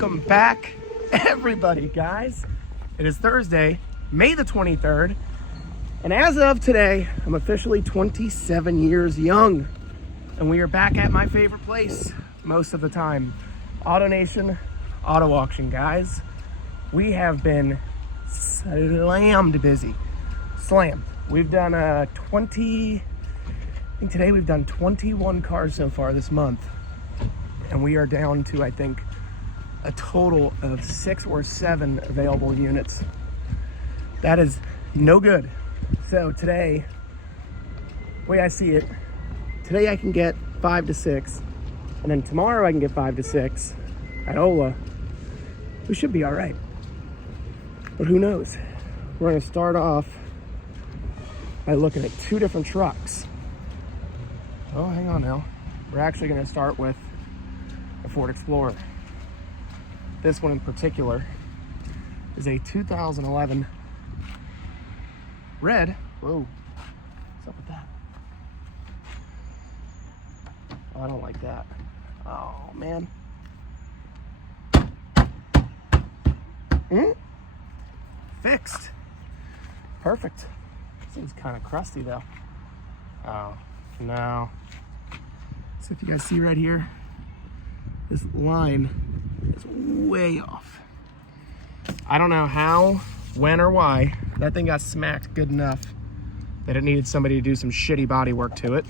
Welcome back, everybody, guys. It is Thursday, May the 23rd, and as of today, I'm officially 27 years young, and we are back at my favorite place most of the time, AutoNation Auto Auction, guys. We have been slammed busy, slammed. We've done I think today we've done 21 cars so far this month, and we are down to, I think, a total of 6 or 7 available units. That is no good. So today, the way I see it, today I can get 5 to 6, and then tomorrow I can get 5 to 6 at Ola. We should be all right, but who knows? We're gonna start off by looking at 2 different trucks. Oh, hang on now. We're actually gonna start with a Ford Explorer. This one in particular is a 2011 red. Whoa, what's up with that? Oh, I don't like that. Oh, man. Fixed. Perfect. Seems kind of crusty though. Oh, no. So if you guys see right here, this line is way off. I don't know how, when, or why that thing got smacked good enough that it needed somebody to do some shitty body work to it.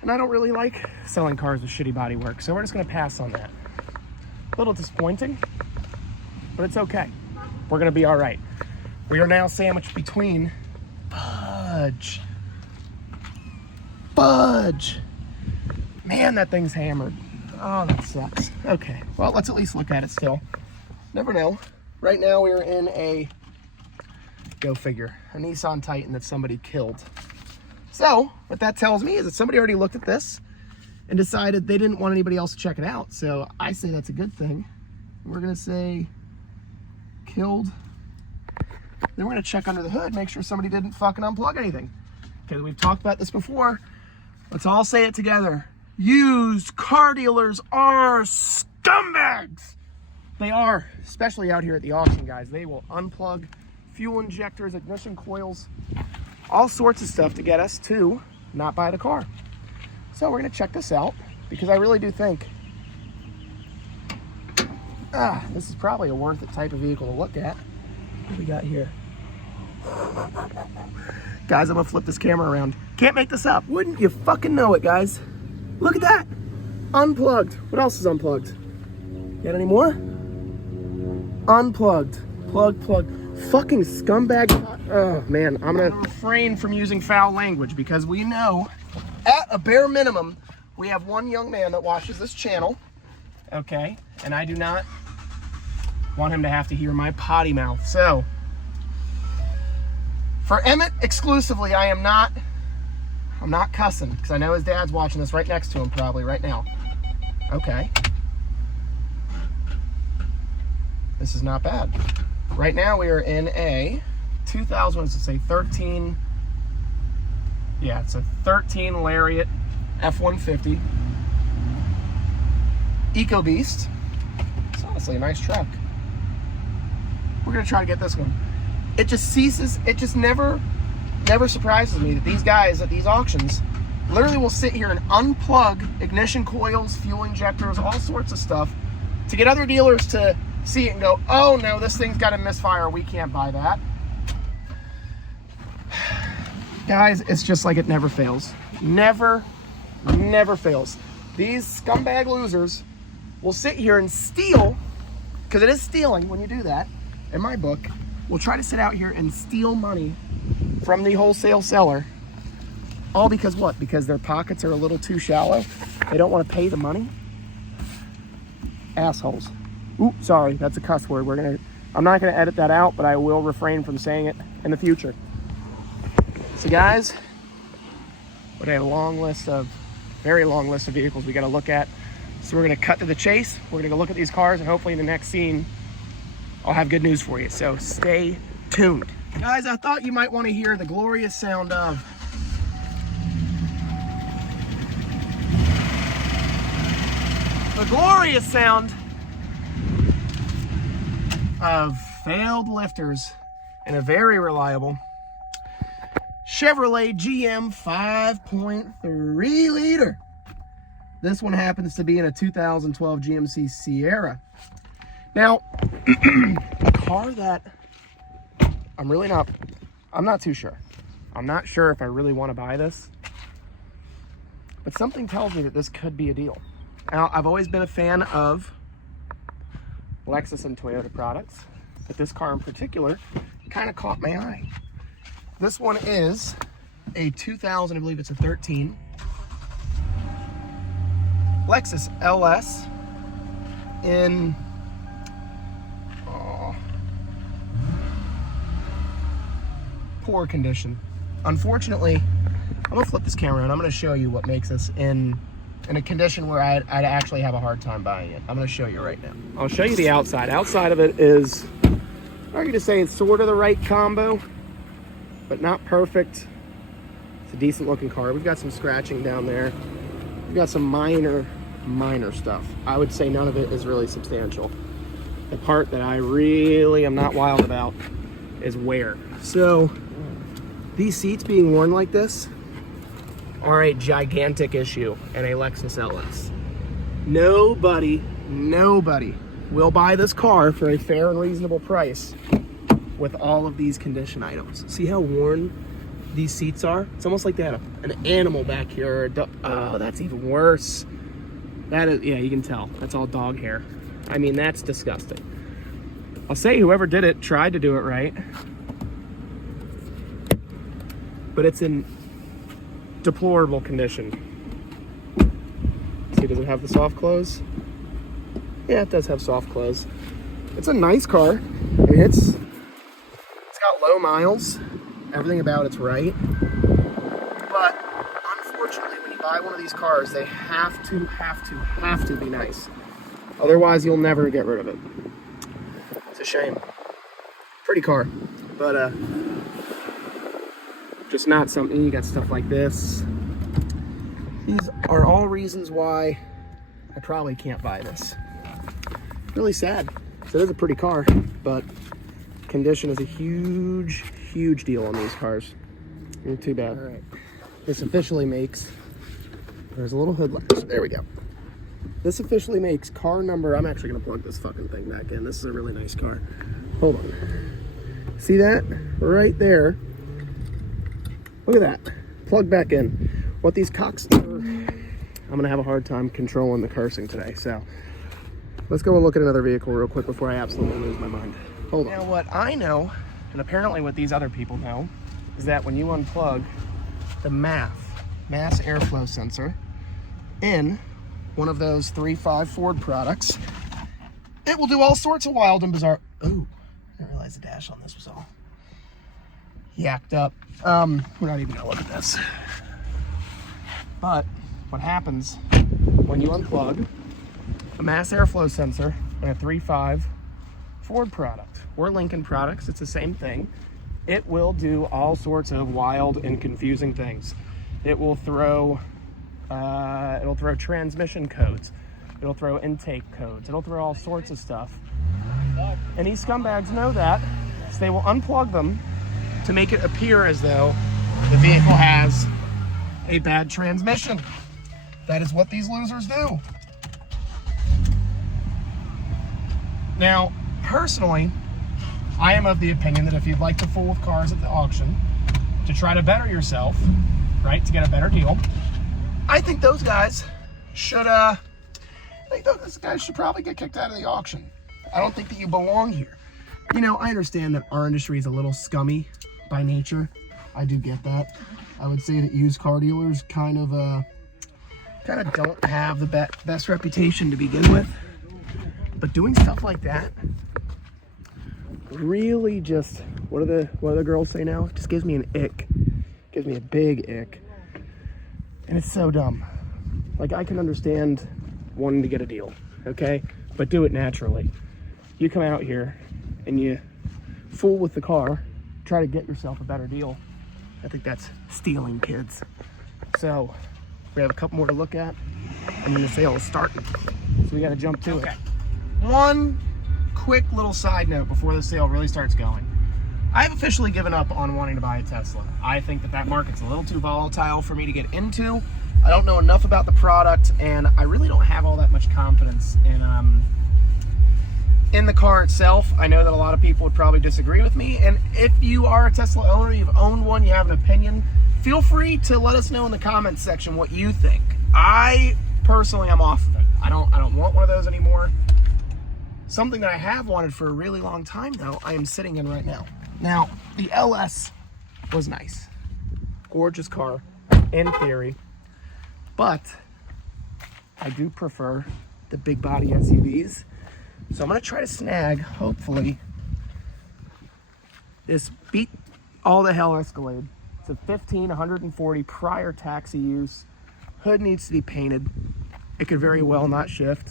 And I don't really like selling cars with shitty body work, so we're just gonna pass on that. A little disappointing, but it's okay. We're gonna be all right. We are now sandwiched between fudge. Man, that thing's hammered. Oh, that sucks. Okay, well, let's at least look at it still. Never know. Right now we're in a, go figure, a Nissan Titan that somebody killed. So what that tells me is that somebody already looked at this and decided they didn't want anybody else to check it out. So I say that's a good thing. We're gonna say killed. Then we're gonna check under the hood, make sure somebody didn't fucking unplug anything. Okay, we've talked about this before. Let's all say it together. Used car dealers are scumbags. They are, especially out here at the auction, guys. They will unplug fuel injectors, ignition coils, all sorts of stuff to get us to not buy the car. So we're gonna check this out because I really do think this is probably a worth it type of vehicle to look at. What do we got here? Guys, I'm gonna flip this camera around. Can't make this up. Wouldn't you fucking know it, guys? Look at that. Unplugged. What else is unplugged? Got any more? Unplugged. Plug. Fucking scumbag. Oh, man. I'm gonna refrain from using foul language because we know, at a bare minimum, we have one young man that watches this channel. Okay? And I do not want him to have to hear my potty mouth. So, for Emmett exclusively, I'm not cussing because I know his dad's watching this right next to him probably right now. Okay. This is not bad. Right now we are in a 2000, let's say 13. Yeah, it's a 13 Lariat F-150 EcoBeast. It's honestly a nice truck. We're gonna try to get this one. It just never surprises me that these guys at these auctions literally will sit here and unplug ignition coils, fuel injectors, all sorts of stuff to get other dealers to see it and go, oh no, this thing's got a misfire, we can't buy that. Guys, it's just like it never fails. Never fails. These scumbag losers will sit here and steal, because it is stealing when you do that, in my book, will try to sit out here and steal money from the wholesale seller. All because what? Because their pockets are a little too shallow? They don't want to pay the money? Assholes. Ooh, sorry, that's a cuss word. I'm not gonna edit that out, but I will refrain from saying it in the future. So guys, we have a very long list of vehicles we gotta look at. So we're gonna cut to the chase. We're gonna go look at these cars, and hopefully in the next scene, I'll have good news for you. So stay tuned. Guys, I thought you might want to hear the glorious sound of of failed lifters and a very reliable Chevrolet GM 5.3 liter. This one happens to be in a 2012 GMC Sierra. Now, a car that I'm not too sure. I'm not sure if I really want to buy this, but something tells me that this could be a deal. Now, I've always been a fan of Lexus and Toyota products, but this car in particular kind of caught my eye. This one is a 2000, I believe it's a 13, Lexus LS in poor condition. Unfortunately, I'm gonna flip this camera and I'm gonna show you what makes this in a condition where I'd actually have a hard time buying it. I'm gonna show you right now. I'll show you the outside. Outside of it is, I'm going to say it's sort of the right combo, but not perfect. It's a decent looking car. We've got some scratching down there. We've got some minor stuff. I would say none of it is really substantial. The part that I really am not wild about is wear. So these seats being worn like this are a gigantic issue in a Lexus LS. Nobody will buy this car for a fair and reasonable price with all of these condition items. See how worn these seats are? It's almost like they had an animal back here. Oh, that's even worse. That is, yeah, you can tell. That's all dog hair. I mean, that's disgusting. I'll say whoever did it tried to do it right, but it's in deplorable condition. See, does it have the soft close? Yeah, it does have soft close. It's a nice car. I mean, it's got low miles. Everything about it's right. But unfortunately, when you buy one of these cars, they have to be nice. Otherwise, you'll never get rid of it. It's a shame. Pretty car, but just not something. You got stuff like this. These are all reasons why I probably can't buy this. Really sad. So it is a pretty car, but condition is a huge deal on these cars. Too bad. All right. This officially makes, there's a little hood latch. There we go. This officially makes car number, I'm actually gonna plug this fucking thing back in. This is a really nice car. Hold on. See that? Right there. Look at that. Plug back in. What these cocks do, I'm gonna have a hard time controlling the cursing today, so let's go and look at another vehicle real quick before I absolutely lose my mind. Hold on. Now what I know, and apparently what these other people know, is that when you unplug the mass airflow sensor in one of those 3.5 Ford products, it will do all sorts of wild and bizarre. Oh, I didn't realize the dash on this was all yacked up. We're not even gonna look at this. But what happens when you unplug a mass airflow sensor in a 3.5 Ford product or Lincoln products, it's the same thing. It will do all sorts of wild and confusing things. It will throw transmission codes. It'll throw intake codes. It'll throw all sorts of stuff. And these scumbags know that, so they will unplug them to make it appear as though the vehicle has a bad transmission. That is what these losers do. Now, personally, I am of the opinion that if you'd like to fool with cars at the auction to try to better yourself, right, to get a better deal, I think those guys should probably get kicked out of the auction. I don't think that you belong here. You know, I understand that our industry is a little scummy by nature. I do get that. I would say that used car dealers kind of don't have the best reputation to begin with. But doing stuff like that really just, what do the girls say now? It just gives me an ick. Gives me a big ick. And it's so dumb. Like, I can understand wanting to get a deal, okay? But do it naturally. You come out here and you fool with the car, try to get yourself a better deal. I think that's stealing, kids. So we have a couple more to look at, and then the sale is starting. So we got to jump to it. One quick quick little side note before the sale really starts going. I've officially given up on wanting to buy a Tesla. I think that market's a little too volatile for me to get into. I don't know enough about the product, and I really don't have all that much confidence in the car itself. I know that a lot of people would probably disagree with me, and if you are a Tesla owner, you've owned one, you have an opinion, feel free to let us know in the comments section what you think. I personally am off of it. I don't want one of those anymore. Something that I have wanted for a really long time, though, I am sitting in right now. Now, the LS was nice. Gorgeous car, in theory. But I do prefer the big body SUVs. So I'm going to try to snag, hopefully, this beat all the hell Escalade. It's a 150 prior taxi use. Hood needs to be painted. It could very well not shift.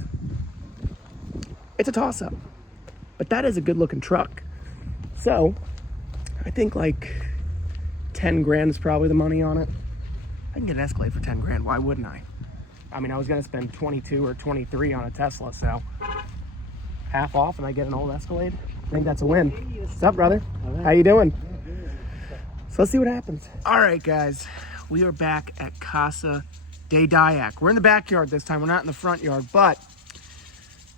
It's a toss-up. But that is a good-looking truck. So I think like 10 grand is probably the money on it. I can get an Escalade for 10 grand. Why wouldn't I? I mean, I was going to spend 22 or 23 on a Tesla, so half off and I get an old Escalade. I think that's a win. What's up, brother? How you doing? So let's see what happens. All right, guys. We are back at Casa de Dayak. We're in the backyard this time. We're not in the front yard, but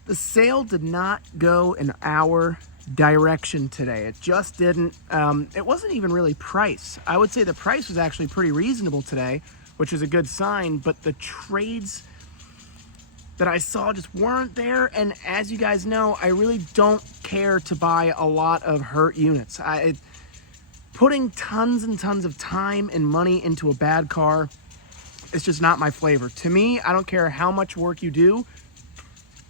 the sale did not go in our direction today. It just didn't. It wasn't even really price. I would say the price was actually pretty reasonable today, which is a good sign, but the trades that I saw just weren't there. And as you guys know, I really don't care to buy a lot of hurt units. Putting tons and tons of time and money into a bad car is just not my flavor. To me, I don't care how much work you do.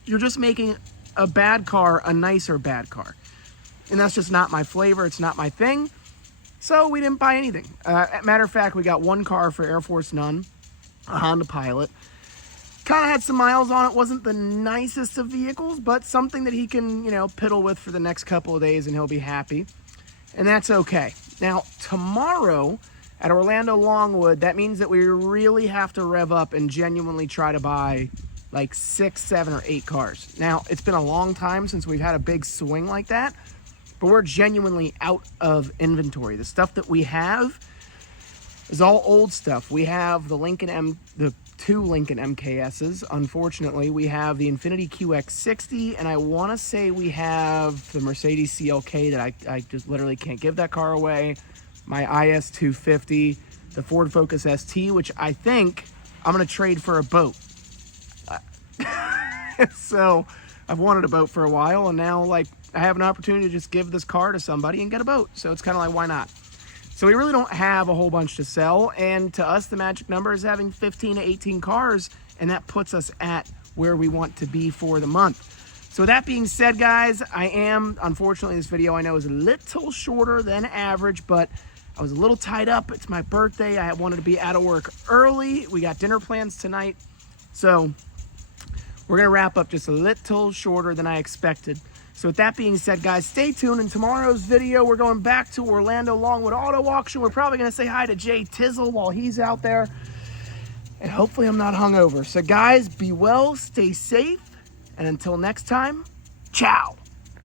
You're just making a bad car a nicer bad car. And that's just not my flavor. It's not my thing. So we didn't buy anything. Matter of fact, we got one car for Air Force None, a Honda Pilot. Kind of had some miles on it. Wasn't the nicest of vehicles, but something that he can, piddle with for the next couple of days and he'll be happy. And that's okay. Now, tomorrow at Orlando Longwood, that means that we really have to rev up and genuinely try to buy like 6, 7, or 8 cars. Now, it's been a long time since we've had a big swing like that, but we're genuinely out of inventory. The stuff that we have is all old stuff. We have the 2 Lincoln MKSs. Unfortunately, we have the Infiniti QX60, and I want to say we have the Mercedes CLK that I just literally can't give that car away. My IS250, the Ford Focus ST, which I think I'm going to trade for a boat. So I've wanted a boat for a while, and now I have an opportunity to just give this car to somebody and get a boat. So it's kind of like, why not? So we really don't have a whole bunch to sell, and to us the magic number is having 15 to 18 cars, and that puts us at where we want to be for the month. So with that being said, guys, unfortunately, this video I know is a little shorter than average, but I was a little tied up. It's my birthday. I wanted to be out of work early. We got dinner plans tonight. So we're going to wrap up just a little shorter than I expected. So with that being said, guys, stay tuned. In tomorrow's video, we're going back to Orlando Longwood Auto Auction. We're probably going to say hi to Jay Tizzle while he's out there. And hopefully I'm not hungover. So guys, be well, stay safe. And until next time, ciao.